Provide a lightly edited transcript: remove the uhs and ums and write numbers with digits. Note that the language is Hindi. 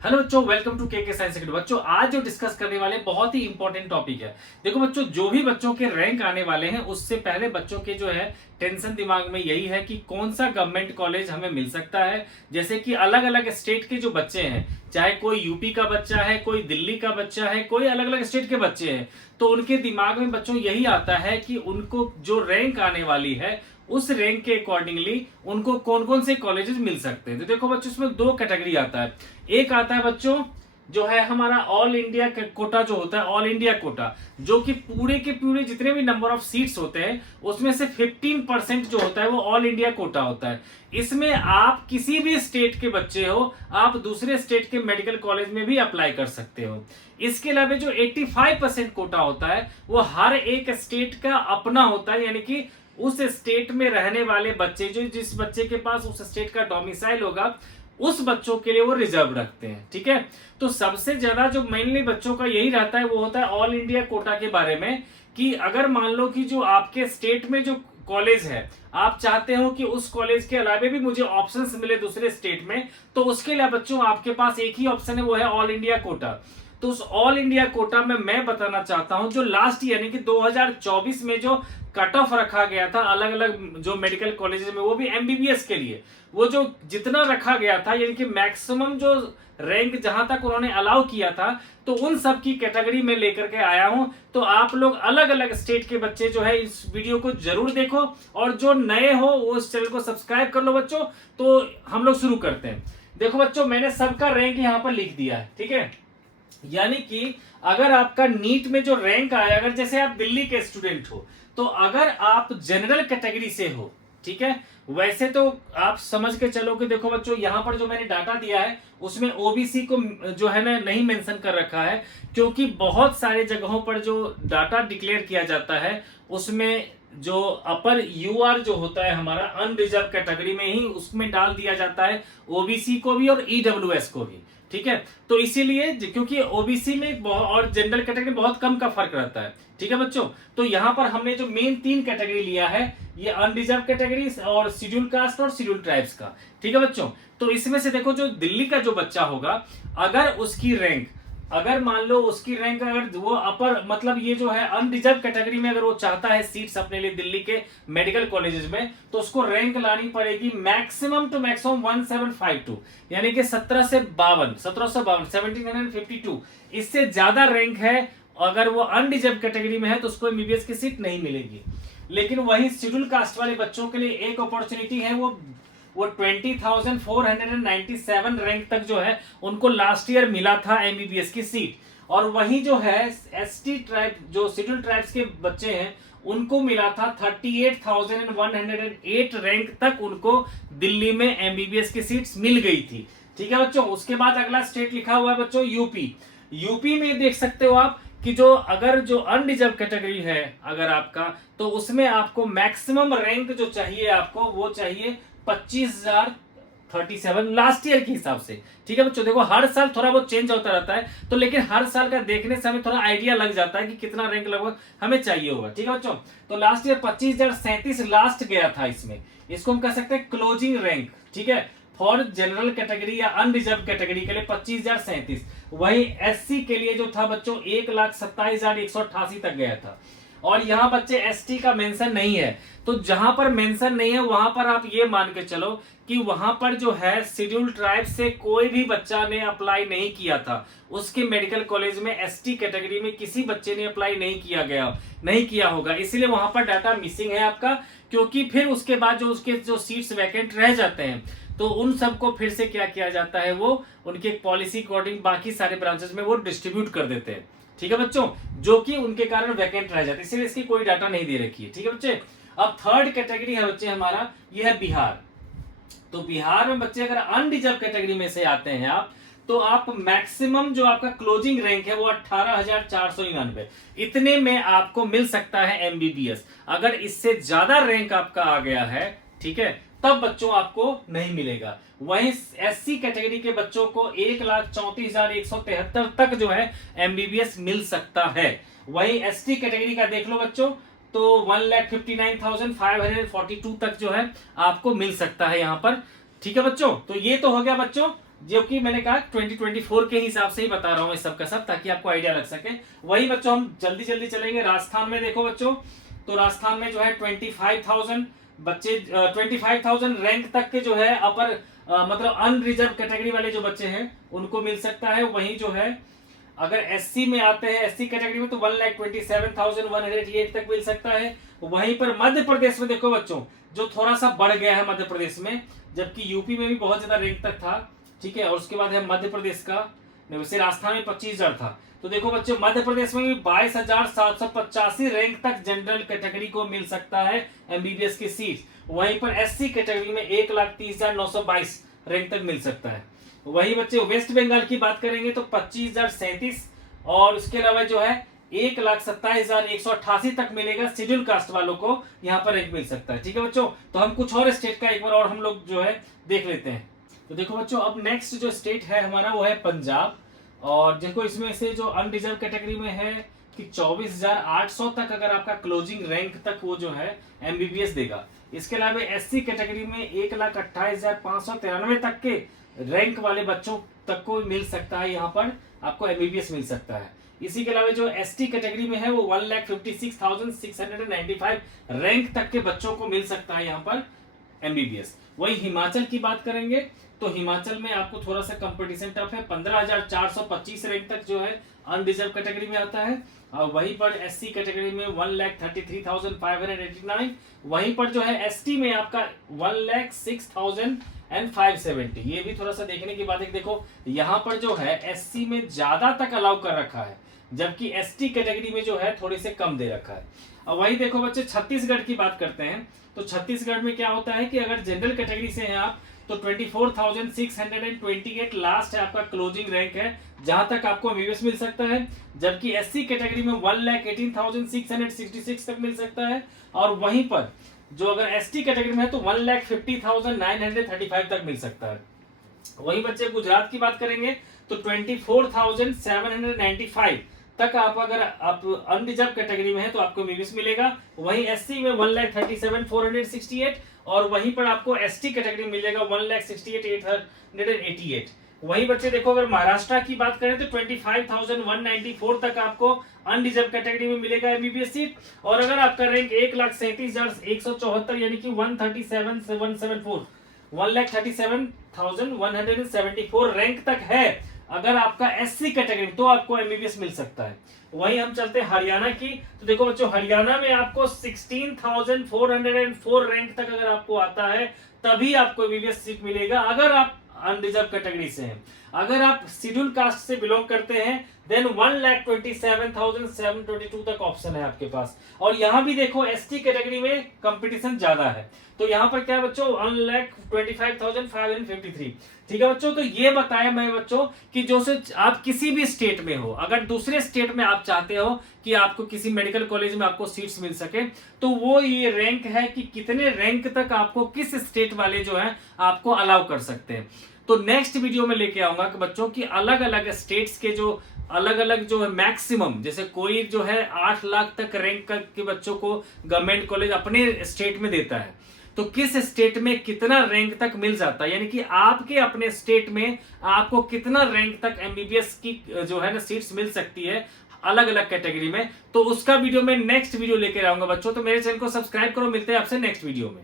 हेलो बच्चों, वेलकम टू के साइंस अकेडमी। बच्चों आज जो डिस्कस करने वाले बहुत ही इंपॉर्टेंट टॉपिक है। देखो बच्चों, जो भी बच्चों के रैंक आने वाले हैं उससे पहले बच्चों के जो है टेंशन दिमाग में यही है कि कौन सा गवर्नमेंट कॉलेज हमें मिल सकता है। जैसे कि अलग अलग स्टेट के जो बच्चे हैं, चाहे कोई यूपी का बच्चा है, कोई दिल्ली का बच्चा है, कोई अलग अलग स्टेट के बच्चे हैं, तो उनके दिमाग में बच्चों यही आता है कि उनको जो रैंक आने वाली है उस रैंक के अकॉर्डिंगली उनको कौन कौन से कॉलेजेस मिल सकते हैं। तो देखो बच्चों, इसमें दो कैटेगरी आता है। एक आता है बच्चों जो है हमारा ऑल इंडिया कोटा, जो होता है ऑल इंडिया कोटा, जो कि पूरे के पूरे जितने भी नंबर ऑफ सीट्स होते हैं उसमें से 15% जो होता है वो ऑल इंडिया कोटा होता है। इसमें आप किसी भी स्टेट के बच्चे हो, आप दूसरे स्टेट के मेडिकल कॉलेज में भी अप्लाई कर सकते हो। इसके अलावा जो 85% कोटा होता है वो हर एक स्टेट का अपना होता है, यानी कि उस स्टेट में रहने वाले बच्चे, जो जिस बच्चे के पास उस स्टेट का डोमिसाइल होगा, उस बच्चों के लिए वो रिजर्व रखते हैं। ठीक है, तो सबसे ज्यादा जो मेनली बच्चों का यही रहता है वो होता है ऑल इंडिया कोटा के बारे में, कि अगर मान लो कि जो आपके स्टेट में जो कॉलेज है, आप चाहते हो कि उस कॉलेज के अलावा भी मुझे ऑप्शंस मिले दूसरे स्टेट में, तो उसके लिए बच्चों आपके पास एक ही ऑप्शन है, वो है ऑल इंडिया कोटा। तो उस ऑल इंडिया कोटा में मैं बताना चाहता हूं, जो लास्ट यानी कि 2024 में जो कट ऑफ रखा गया था अलग अलग जो मेडिकल कॉलेजेस में, वो भी एमबीबीएस के लिए, वो जो जितना रखा गया था, यानी कि मैक्सिमम जो रैंक जहां तक उन्होंने अलाउ किया था, तो उन सब की कैटेगरी में लेकर के आया हूं। तो आप लोग अलग अलग स्टेट के बच्चे जो है इस वीडियो को जरूर देखो, और जो नए हो वो इस चैनल को सब्सक्राइब कर लो बच्चों। तो हम लोग शुरू करते हैं। देखो बच्चों, मैंने सबका रैंक यहां पर लिख दिया है। ठीक है, यानी कि अगर आपका नीट में जो रैंक आया, अगर जैसे आप दिल्ली के स्टूडेंट हो, तो अगर आप जनरल कैटेगरी से हो, ठीक है, वैसे तो आप समझ के चलो कि देखो बच्चों, यहां पर जो मैंने डाटा दिया है उसमें ओबीसी को जो है ना नहीं मेंशन कर रखा है, क्योंकि बहुत सारे जगहों पर जो डाटा डिक्लेयर किया जाता है उसमें जो अपर यूआर जो होता है हमारा अनरिजर्व कैटेगरी में ही उसमें डाल दिया जाता है, ओबीसी को भी और ईडब्ल्यूएस को भी। ठीक है, तो इसीलिए क्योंकि ओबीसी में और जनरल कैटेगरी बहुत कम का फर्क रहता है। ठीक है बच्चों, तो यहां पर हमने जो मेन तीन कैटेगरी लिया है, ये अनरिजर्व कैटेगरी और शेड्यूल कास्ट और शेड्यूल ट्राइब्स का। ठीक है बच्चों, तो इसमें से देखो जो दिल्ली का जो बच्चा होगा, अगर उसकी रैंक, अगर मान लो उसकी रैंक, अगर वो अपर मतलब ये जो है अनरिजर्व कैटेगरी में अगर वो चाहता है सीट्स अपने लिए दिल्ली के मेडिकल कॉलेजेस में, तो उसको रैंक लानी पड़ेगी मैक्सिमम टू मैक्सिमम 1752, यानी कि 1752। इससे ज्यादा रैंक है अगर वो अनरिजर्व कैटेगरी में है तो उसको एमबीबीएस की सीट नहीं मिलेगी। लेकिन वही शेड्यूल कास्ट वाले बच्चों के लिए एक अपॉर्चुनिटी है, वो 20,497 रैंक तक जो है उनको लास्ट ईयर मिला था एमबीबीएस की सीट। और वही जो है एसटी ट्राइब, जो शेड्यूल ट्राइब्स के बच्चे हैं, उनको मिला था 38,108 रैंक तक उनको दिल्ली में एमबीबीएस की सीट्स मिल गई थी। ठीक है बच्चों, उसके बाद अगला स्टेट लिखा हुआ है बच्चों यूपी। यूपी में देख सकते हो आप कि जो अगर जो अनरिजर्व कैटेगरी है अगर आपका, तो उसमें आपको मैक्सिमम रैंक जो चाहिए आपको, वो चाहिए 25,037 लास्ट ईयर के हिसाब से। ठीक है बच्चों, देखो हर साल थोड़ा बहुत चेंज होता रहता है, तो लेकिन हर साल का देखने से हमें थोड़ा आइडिया लग जाता है कि कितना रैंक लगभग हमें चाहिए होगा। ठीक है बच्चों, तो लास्ट ईयर 25,037 लास्ट गया था इसमें, इसको हम कह सकते हैं क्लोजिंग रैंक। ठीक है, फॉर जनरल कैटेगरी या अनरिजर्व कैटेगरी के लिए 25,037। वही एससी के लिए जो था बच्चों 1,27,188 तक गया था। और यहां बच्चे एसटी का मेंशन नहीं है, तो जहां पर मेंशन नहीं है वहां पर आप ये मान के चलो कि वहां पर जो है शेड्यूल ट्राइब से कोई भी बच्चा ने अप्लाई नहीं किया था उसके मेडिकल कॉलेज में, एसटी कैटेगरी में किसी बच्चे ने अप्लाई नहीं किया होगा, इसलिए वहां पर डाटा मिसिंग है आपका। क्योंकि फिर उसके बाद जो उसके जो सीट्स वैकेंट रह जाते हैं, तो उन सबको फिर से क्या किया जाता है, वो उनके पॉलिसी अकॉर्डिंग बाकी सारे ब्रांचेस में वो डिस्ट्रीब्यूट कर देते हैं। ठीक है बच्चों, जो कि उनके कारण वैकेंट रह जाते हैं, इसलिए इसकी कोई डाटा नहीं दे रखी है। ठीक है बच्चे, अब थर्ड कैटेगरी है बच्चे हमारा, ये है बिहार। तो बिहार में बच्चे अगर अनरिजर्व कैटेगरी में से आते हैं आप, तो आप मैक्सिमम जो आपका क्लोजिंग रैंक है वो 18,499, इतने में आपको मिल सकता है एमबीबीएस। अगर इससे ज्यादा रैंक आपका आ गया है, ठीक है, तब बच्चों आपको नहीं मिलेगा। वहीं एससी कैटेगरी के बच्चों को 1,34,173 तक जो है एमबीबीएस मिल सकता है। वहीं एसटी कैटेगरी का देख लो बच्चों, तो 1,59,542 तक जो है आपको मिल सकता है यहां पर। ठीक है बच्चों, तो ये तो हो गया बच्चों जो कि मैंने कहा 2024 के हिसाब से ही बता रहा हूँ इस सब का सब, ताकि आपको आइडिया लग सके। वही बच्चों हम जल्दी जल्दी चलेंगे। राजस्थान में देखो बच्चों, तो राजस्थान में जो है 25,000 बच्चे, 25,000 रैंक तक के जो है अपर मतलब अनरिजर्व कैटेगरी वाले जो बच्चे हैं उनको मिल सकता है। वहीं जो है अगर एससी में आते हैं, एससी कैटेगरी में, तो 1,27,188 तक मिल सकता है। वहीं पर मध्य प्रदेश में देखो बच्चों, जो थोड़ा सा बढ़ गया है मध्य प्रदेश में, जबकि यूपी में भी बहुत ज्यादा रैंक तक था, ठीक है। और उसके बाद है मध्य प्रदेश का, वैसे राजस्थान में 25,000 था। तो देखो बच्चों, मध्य प्रदेश में भी 22,785 रैंक तक जनरल कैटेगरी को मिल सकता है एमबीबीएस की सीट। वहीं पर एससी कैटेगरी में 1,30,922 रैंक तक मिल सकता है। वही बच्चे वेस्ट बंगाल की बात करेंगे तो 25,037, और उसके अलावा जो है 1,27,188 तक मिलेगा शेड्यूल कास्ट वालों को, यहाँ पर रैंक मिल सकता है, ठीक है बच्चों। तो हम कुछ और स्टेट का एक बार और हम लोग जो है देख लेते हैं। तो देखो बच्चों, अब नेक्स्ट जो स्टेट है हमारा वो है पंजाब। और देखो इसमें से जो अनरिजर्व कैटेगरी में है कि 24,800 तक अगर आपका क्लोजिंग रैंक तक वो जो है एमबीबीएस देगा। इसके अलावा एससी कैटेगरी में 1,28,593 तक के रैंक वाले बच्चों तक को मिल सकता है, यहाँ पर आपको एमबीबीएस मिल सकता है। इसी के अलावा जो एसटी कैटेगरी में है वो 1,56,695 रैंक तक के बच्चों को मिल सकता है यहाँ पर एमबीबीएस। वही हिमाचल की बात करेंगे तो हिमाचल में आपको थोड़ा सा कंपटीशन टफ है, 15,425 रैंक तक जो है अनरिजर्व कैटेगरी में आता है। और वहीं पर एससी कैटेगरी में 1,33,589, वहीं पर जो है एसटी में आपका 1,06,570। ये भी थोड़ा सा देखने की बात है। देखो यहाँ पर जो है एससी में ज्यादा तक अलाउ कर रखा है, जबकि एसटी कैटेगरी में जो है थोड़े से कम दे रखा है। और वही देखो बच्चे, छत्तीसगढ़ की बात करते हैं तो छत्तीसगढ़ में क्या होता है कि अगर जनरल कैटेगरी से हैं आप तो 24,628 लास्ट है आपका क्लोजिंग रैंक है, जहां तक आपको एमबीबीएस मिल सकता है। जबकि एससी कैटेगरी में 1,18,666 तक मिल सकता है। और वहीं पर जो अगर एसटी कैटेगरी में है तो 1,50,935 तक मिल सकता है। वही बच्चे गुजरात की बात करेंगे तो 24,795 तक आप अगर आप अनरिजर्व कैटेगरी में है तो आपको एमबीबीएस मिलेगा। वहीं एससी में 1,37,468, और वहीं पर आपको एसटी कैटेगरी मिलेगा 1,68,888। वही बच्चे देखो, अगर महाराष्ट्र की बात करें तो 25,194 तक आपको अनरिजर्व कैटेगरी में मिलेगा एमबीबीएस सीट। और अगर आपका रैंक 1,37,174 यानी कि 1,37,174 1,37,174 रैंक तक है अगर आपका एससी कैटेगरी, तो आपको एमबीबीएस मिल सकता है। वहीं हम चलते हैं हरियाणा की, तो देखो बच्चों, हरियाणा में आपको 16,404 रैंक तक अगर आपको आता है तभी आपको एमबीबीएस सीट मिलेगा, अगर आप अनरिजर्व कैटेगरी से हैं। अगर आप शेड्यूल कास्ट से बिलोंग करते हैं देन 1,27,722 तक ऑप्शन है आपके पास। और यहाँ भी देखो एसटी कैटेगरी में कंपटीशन ज्यादा है, तो यहाँ पर क्या है बच्चों, 1,25,553। ठीक है बच्चों, तो ये बताया मैं बच्चों कि जो से आप किसी भी स्टेट में हो, अगर दूसरे स्टेट में आप चाहते हो कि आपको किसी मेडिकल कॉलेज में आपको सीट्स मिल सके, तो वो ये रैंक है कि कितने रैंक तक आपको किस स्टेट वाले जो है आपको अलाउ कर सकते हैं। तो नेक्स्ट वीडियो में लेके आऊंगा कि बच्चों की अलग अलग स्टेट्स के जो अलग अलग जो है मैक्सिमम, जैसे कोई जो है 8 लाख तक रैंक के बच्चों को गवर्नमेंट कॉलेज अपने स्टेट में देता है, तो किस स्टेट में कितना रैंक तक मिल जाता है, यानी कि आपके अपने स्टेट में आपको कितना रैंक तक एमबीबीएस की जो है ना सीट्स मिल सकती है अलग अलग कैटेगरी में। तो उसका वीडियो मैं नेक्स्ट वीडियो लेकर आऊंगा बच्चों, तो मेरे चैनल को सब्सक्राइब करो। मिलते हैं आपसे नेक्स्ट वीडियो में।